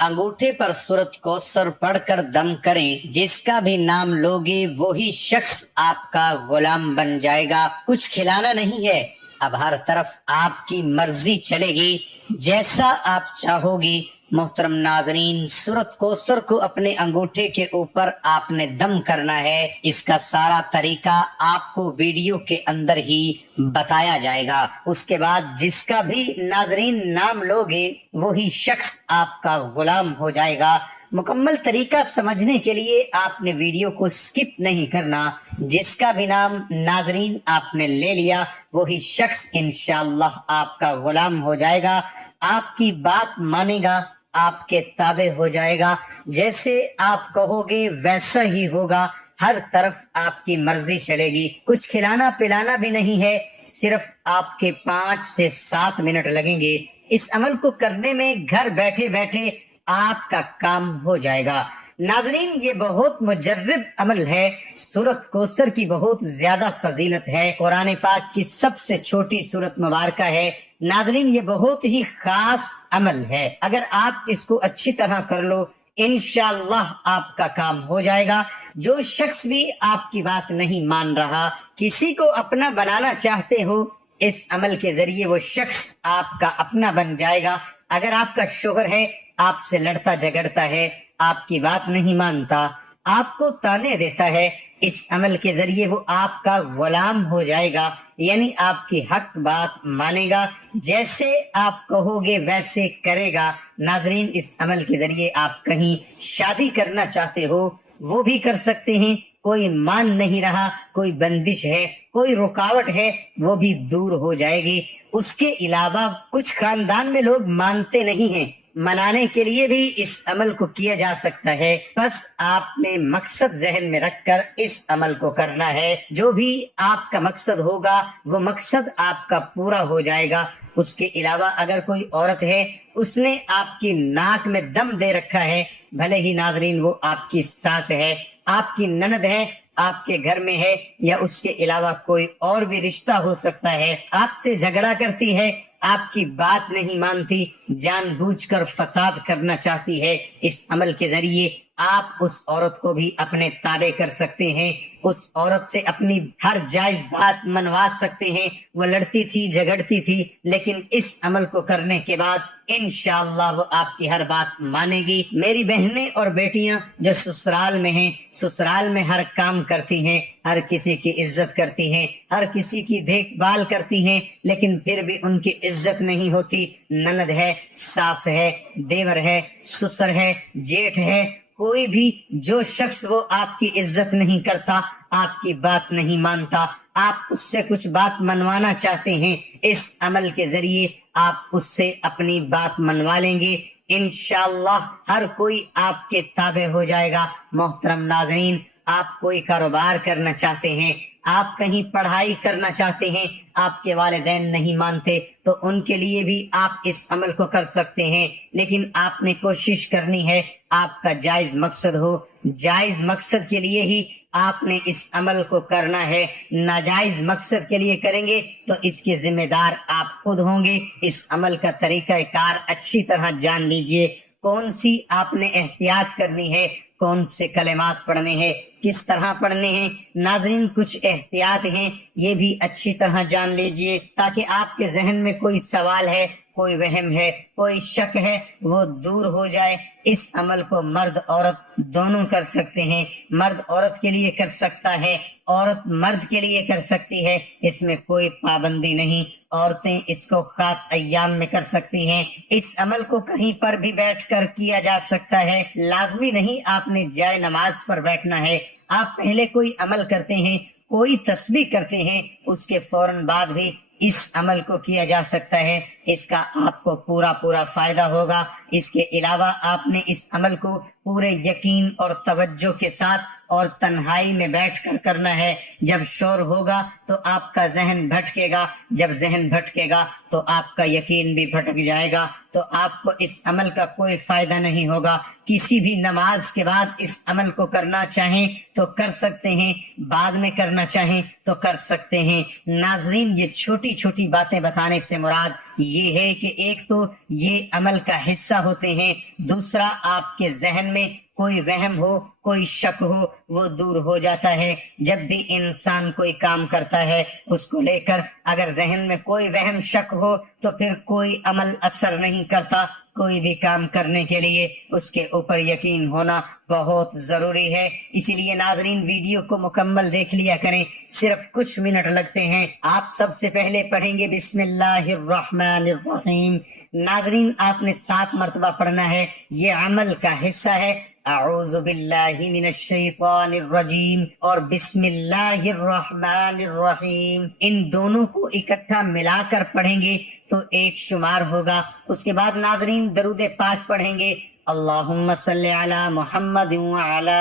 انگوٹھے پر سورت کوثر پڑھ کر دم کریں، جس کا بھی نام لوگے وہی شخص آپ کا غلام بن جائے گا۔ کچھ کھلانا نہیں ہے، اب ہر طرف آپ کی مرضی چلے گی، جیسا آپ چاہو گی۔ محترم ناظرین، سورت کوثر کو اپنے انگوٹھے کے اوپر آپ نے دم کرنا ہے۔ اس کا سارا طریقہ آپ کو ویڈیو کے اندر ہی بتایا جائے گا۔ اس کے بعد جس کا بھی ناظرین نام لوگے وہی شخص آپ کا غلام ہو جائے گا۔ مکمل طریقہ سمجھنے کے لیے آپ نے ویڈیو کو سکپ نہیں کرنا۔ جس کا بھی نام ناظرین آپ نے لے لیا وہی شخص انشاءاللہ آپ کا غلام ہو جائے گا، آپ کی بات مانے گا، آپ کے تابع ہو جائے گا۔ جیسے آپ کہو گے ویسا ہی ہوگا، ہر طرف آپ کی مرضی چلے گی۔ کچھ کھلانا پلانا بھی نہیں ہے، صرف آپ کے 5 سے 7 منٹ لگیں گے۔ اس عمل کو کرنے میں گھر بیٹھے بیٹھے آپ کا کام ہو جائے گا۔ ناظرین، یہ بہت مجرب عمل ہے۔ سورت کوثر کی بہت زیادہ فضیلت ہے، قرآن پاک کی سب سے چھوٹی سورت مبارکہ ہے۔ ناظرین، یہ بہت ہی خاص عمل ہے، اگر آپ اس کو اچھی طرح کر لو انشاءاللہ آپ کا کام ہو جائے گا۔ جو شخص بھی آپ کی بات نہیں مان رہا، کسی کو اپنا بنانا چاہتے ہو، اس عمل کے ذریعے وہ شخص آپ کا اپنا بن جائے گا۔ اگر آپ کا شوہر ہے، آپ سے لڑتا جھگڑتا ہے، آپ کی بات نہیں مانتا، آپ کو تانے دیتا ہے، اس عمل کے ذریعے وہ آپ کا غلام ہو جائے گا، یعنی آپ کی حق بات مانے گا، جیسے آپ کہو گے ویسے کرے گا۔ ناظرین، اس عمل کے ذریعے آپ کہیں شادی کرنا چاہتے ہو وہ بھی کر سکتے ہیں، کوئی مان نہیں رہا، کوئی بندش ہے، کوئی رکاوٹ ہے، وہ بھی دور ہو جائے گی۔ اس کے علاوہ کچھ خاندان میں لوگ مانتے نہیں ہیں، منانے کے لیے بھی اس عمل کو کیا جا سکتا ہے۔ بس آپ نے مقصد ذہن میں رکھ کر اس عمل کو کرنا ہے، جو بھی آپ کا مقصد ہوگا وہ مقصد آپ کا پورا ہو جائے گا۔ اس کے علاوہ اگر کوئی عورت ہے، اس نے آپ کی ناک میں دم دے رکھا ہے، بھلے ہی ناظرین وہ آپ کی ساس ہے، آپ کی نند ہے، آپ کے گھر میں ہے، یا اس کے علاوہ کوئی اور بھی رشتہ ہو سکتا ہے، آپ سے جھگڑا کرتی ہے، آپ کی بات نہیں مانتی، جان بوجھ کر فساد کرنا چاہتی ہے، اس عمل کے ذریعے آپ اس عورت کو بھی اپنے تابع کر سکتے ہیں، اس عورت سے اپنی ہر جائز بات منوا سکتے ہیں۔ وہ لڑتی تھی، جھگڑتی تھی، لیکن اس عمل کو کرنے کے بعد انشاءاللہ وہ آپ کی ہر بات مانے گی۔ میری بہنیں اور بیٹیاں جو سسرال میں ہیں، سسرال میں ہر کام کرتی ہیں، ہر کسی کی عزت کرتی ہیں، ہر کسی کی دیکھ بھال کرتی ہیں، لیکن پھر بھی ان کی عزت نہیں ہوتی۔ نند ہے، ساس ہے، دیور ہے، سسر ہے، جیٹھ ہے، کوئی بھی جو شخص وہ آپ کی عزت نہیں کرتا، آپ کی بات نہیں مانتا، آپ اس سے کچھ بات منوانا چاہتے ہیں، اس عمل کے ذریعے آپ اس سے اپنی بات منوا لیں گے، انشاءاللہ ہر کوئی آپ کے تابع ہو جائے گا۔ محترم ناظرین، آپ کوئی کاروبار کرنا چاہتے ہیں، آپ کہیں پڑھائی کرنا چاہتے ہیں، آپ کے والدین نہیں مانتے، تو ان کے لیے بھی آپ اس عمل کو کر سکتے ہیں، لیکن آپ نے کوشش کرنی ہے آپ کا جائز مقصد ہو۔ جائز مقصد کے لیے ہی آپ نے اس عمل کو کرنا ہے، ناجائز مقصد کے لیے کریں گے تو اس کے ذمہ دار آپ خود ہوں گے۔ اس عمل کا طریقہ کار اچھی طرح جان لیجئے، کون سی آپ نے احتیاط کرنی ہے، کون سے کلمات پڑھنے ہیں، کس طرح پڑھنے ہیں۔ ناظرین، کچھ احتیاط ہیں، یہ بھی اچھی طرح جان لیجئے، تاکہ آپ کے ذہن میں کوئی سوال ہے، کوئی وہم ہے، کوئی شک ہے، وہ دور ہو جائے۔ اس عمل کو مرد عورت دونوں کر سکتے ہیں، مرد عورت کے لیے کر سکتا ہے، عورت مرد کے لیے کر سکتی ہے، اس میں کوئی پابندی نہیں۔ عورتیں اس کو خاص ایام میں کر سکتی ہیں۔ اس عمل کو کہیں پر بھی بیٹھ کر کیا جا سکتا ہے، لازمی نہیں آپ نے جائے نماز پر بیٹھنا ہے۔ آپ پہلے کوئی عمل کرتے ہیں، کوئی تسبیح کرتے ہیں، اس کے فوراً بعد بھی اس عمل کو کیا جا سکتا ہے، اس کا آپ کو پورا فائدہ ہوگا۔ اس کے علاوہ آپ نے اس عمل کو پورے یقین اور توجہ کے ساتھ اور تنہائی میں بیٹھ کر کرنا ہے۔ جب شور ہوگا تو آپ کا ذہن بھٹکے گا، جب ذہن بھٹکے گا تو آپ کا یقین بھی بھٹک جائے گا، تو آپ کو اس عمل کا کوئی فائدہ نہیں ہوگا۔ کسی بھی نماز کے بعد اس عمل کو کرنا چاہیں تو کر سکتے ہیں، بعد میں کرنا چاہیں تو کر سکتے ہیں۔ ناظرین، یہ چھوٹی چھوٹی باتیں بتانے سے مراد یہ ہے کہ ایک تو یہ عمل کا حصہ ہوتے ہیں، دوسرا آپ کے ذہن میں کوئی وہم ہو، کوئی شک ہو، وہ دور ہو جاتا ہے۔ جب بھی انسان کوئی کام کرتا ہے اس کو لے کر اگر ذہن میں کوئی وہم شک ہو تو پھر کوئی عمل اثر نہیں کرتا۔ کوئی بھی کام کرنے کے لیے اس کے اوپر یقین ہونا بہت ضروری ہے۔ اسی لیے ناظرین، ویڈیو کو مکمل دیکھ لیا کریں، صرف کچھ منٹ لگتے ہیں۔ آپ سب سے پہلے پڑھیں گے بسم اللہ الرحمن الرحیم۔ ناظرین، آپ نے 7 مرتبہ پڑھنا ہے، یہ عمل کا حصہ ہے۔ اعوذ باللہ من الشیطان الرجیم اور بسم اللہ الرحمن الرحیم، ان دونوں کو اکٹھا ملا کر پڑھیں گے تو ایک شمار ہوگا۔ اس کے بعد ناظرین درود پاک پڑھیں گے، اللہم صلی علی محمد وعلی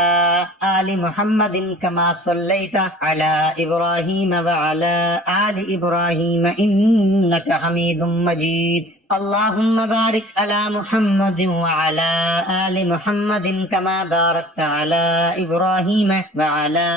آل محمد کما صلیت علی ابراہیم وعلی آل ابراہیم انک حمید مجید، اللہم بارک علی محمد وعلی آل محمد کما بارکت علی ابراہیم وعلی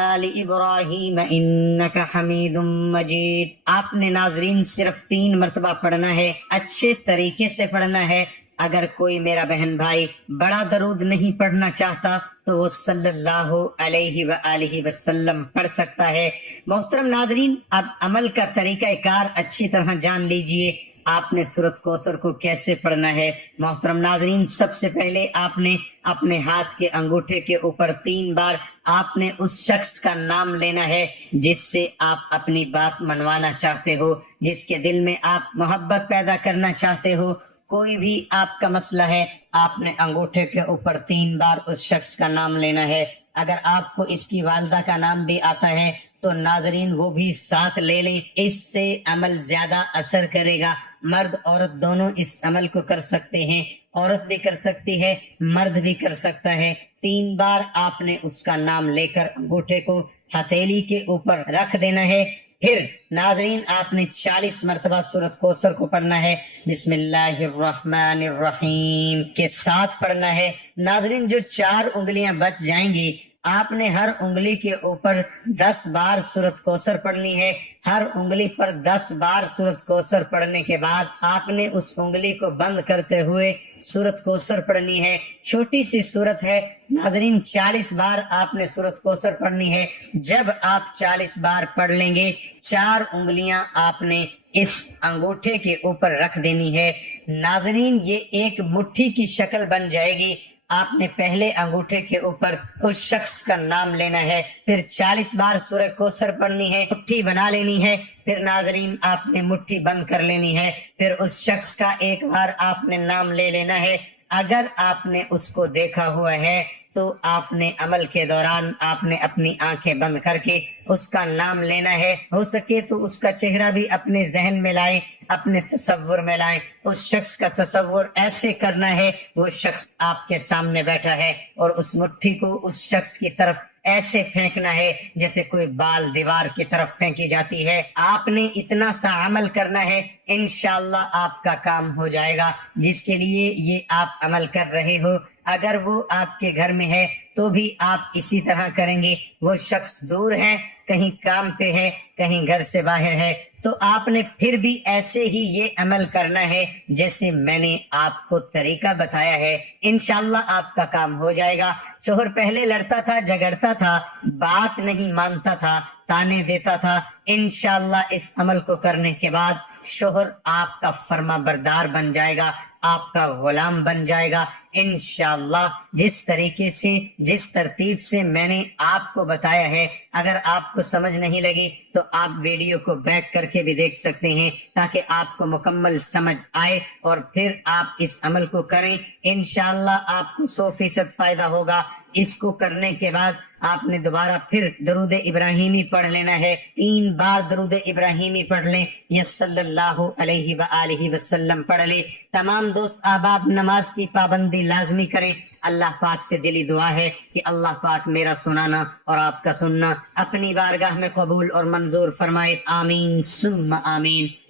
آل ابراہیم انک حمید مجید۔ آپ نے ناظرین صرف 3 مرتبہ پڑھنا ہے، اچھے طریقے سے پڑھنا ہے۔ اگر کوئی میرا بہن بھائی بڑا درود نہیں پڑھنا چاہتا تو وہ صلی اللہ علیہ وآلہ وسلم پڑھ سکتا ہے۔ محترم ناظرین، اب عمل کا طریقہ کار اچھی طرح جان لیجئے۔ آپ نے سورۃ کوثر کو کیسے پڑھنا ہے؟ محترم ناظرین، سب سے پہلے آپ نے اپنے ہاتھ کے انگوٹھے کے اوپر 3 بار آپ نے اس شخص کا نام لینا ہے جس سے آپ اپنی بات منوانا چاہتے ہو، جس کے دل میں آپ محبت پیدا کرنا چاہتے ہو۔ کوئی بھی آپ کا مسئلہ ہے، آپ نے انگوٹھے کے اوپر 3 بار اس شخص کا نام لینا ہے۔ اگر آپ کو اس کی والدہ کا نام بھی آتا ہے تو ناظرین وہ بھی ساتھ لے لیں، اس سے عمل زیادہ اثر کرے گا۔ مرد عورت دونوں اس عمل کو کر سکتے ہیں، عورت بھی کر سکتی ہے، مرد بھی کر سکتا ہے۔ 3 بار آپ نے اس کا نام لے کر انگوٹھے کو ہتھیلی کے اوپر رکھ دینا ہے۔ پھر ناظرین آپ نے 40 مرتبہ سورۃ کوثر کو پڑھنا ہے، بسم اللہ الرحمن الرحیم کے ساتھ پڑھنا ہے۔ ناظرین جو 4 انگلیاں بچ جائیں گی، آپ نے ہر انگلی کے اوپر 10 بار سورۃ کوثر پڑھنی ہے۔ ہر انگلی پر 10 بار سورۃ کوثر پڑھنے کے بعد آپ نے اس انگلی کو بند کرتے ہوئے سورۃ کوثر پڑھنی ہے۔ چھوٹی سی سورت ہے ناظرین، 40 بار آپ نے سورۃ کوثر پڑھنی ہے۔ جب آپ 40 بار پڑھ لیں گے، 4 انگلیاں آپ نے اس انگوٹھے کے اوپر رکھ دینی ہے۔ ناظرین یہ ایک مٹھی کی شکل بن جائے گی۔ آپ نے پہلے انگوٹھے کے اوپر اس شخص کا نام لینا ہے، پھر 40 بار سورہ کوثر پڑھنی ہے، مٹھی بنا لینی ہے، پھر ناظرین آپ نے مٹھی بند کر لینی ہے، پھر اس شخص کا ایک بار آپ نے نام لے لینا ہے۔ اگر آپ نے اس کو دیکھا ہوا ہے تو آپ نے عمل کے دوران آپ نے اپنی آنکھیں بند کر کے اس کا نام لینا ہے۔ ہو سکے تو اس کا چہرہ بھی اپنے ذہن میں لائیں، اپنے تصور میں لائیں۔ اس شخص کا تصور ایسے کرنا ہے وہ شخص آپ کے سامنے بیٹھا ہے اور اس مٹھی کو اس شخص کی طرف ایسے پھینکنا ہے جیسے کوئی بال دیوار کی طرف پھینکی جاتی ہے۔ آپ نے اتنا سا عمل کرنا ہے، انشاءاللہ آپ کا کام ہو جائے گا جس کے لیے یہ آپ عمل کر رہے ہو۔ اگر وہ آپ کے گھر میں ہے تو بھی آپ اسی طرح کریں گے۔ وہ شخص دور ہے، کہیں کام پہ ہے، کہیں گھر سے باہر ہے، تو آپ نے پھر بھی ایسے ہی یہ عمل کرنا ہے جیسے میں نے آپ کو طریقہ بتایا ہے۔ انشاءاللہ آپ کا کام ہو جائے گا۔ شوہر پہلے لڑتا تھا، جھگڑتا تھا، بات نہیں مانتا تھا، تانے دیتا تھا، انشاءاللہ اس عمل کو کرنے کے بعد شوہر آپ کا فرما بردار بن جائے گا، آپ کا غلام بن جائے گا انشاءاللہ۔ جس طریقے سے، جس ترتیب سے میں نے آپ کو بتایا ہے، اگر آپ کو سمجھ نہیں لگی تو آپ ویڈیو کو بیک کر کے بھی دیکھ سکتے ہیں تاکہ آپ کو مکمل سمجھ آئے اور پھر آپ اس عمل کو کریں۔ انشاءاللہ آپ کو 100% فائدہ ہوگا۔ اس کو کرنے کے بعد آپ نے دوبارہ پھر درود ابراہیمی پڑھ لینا ہے۔ 3 بار درود ابراہیمی پڑھ لیں یا صلی اللہ علیہ وآلہ وسلم پڑھ لیں۔ تمام دوست احباب نماز کی پابندی لازمی کریں۔ اللہ پاک سے دلی دعا ہے کہ اللہ پاک میرا سنانا اور آپ کا سننا اپنی بارگاہ میں قبول اور منظور فرمائے، آمین ثم آمین۔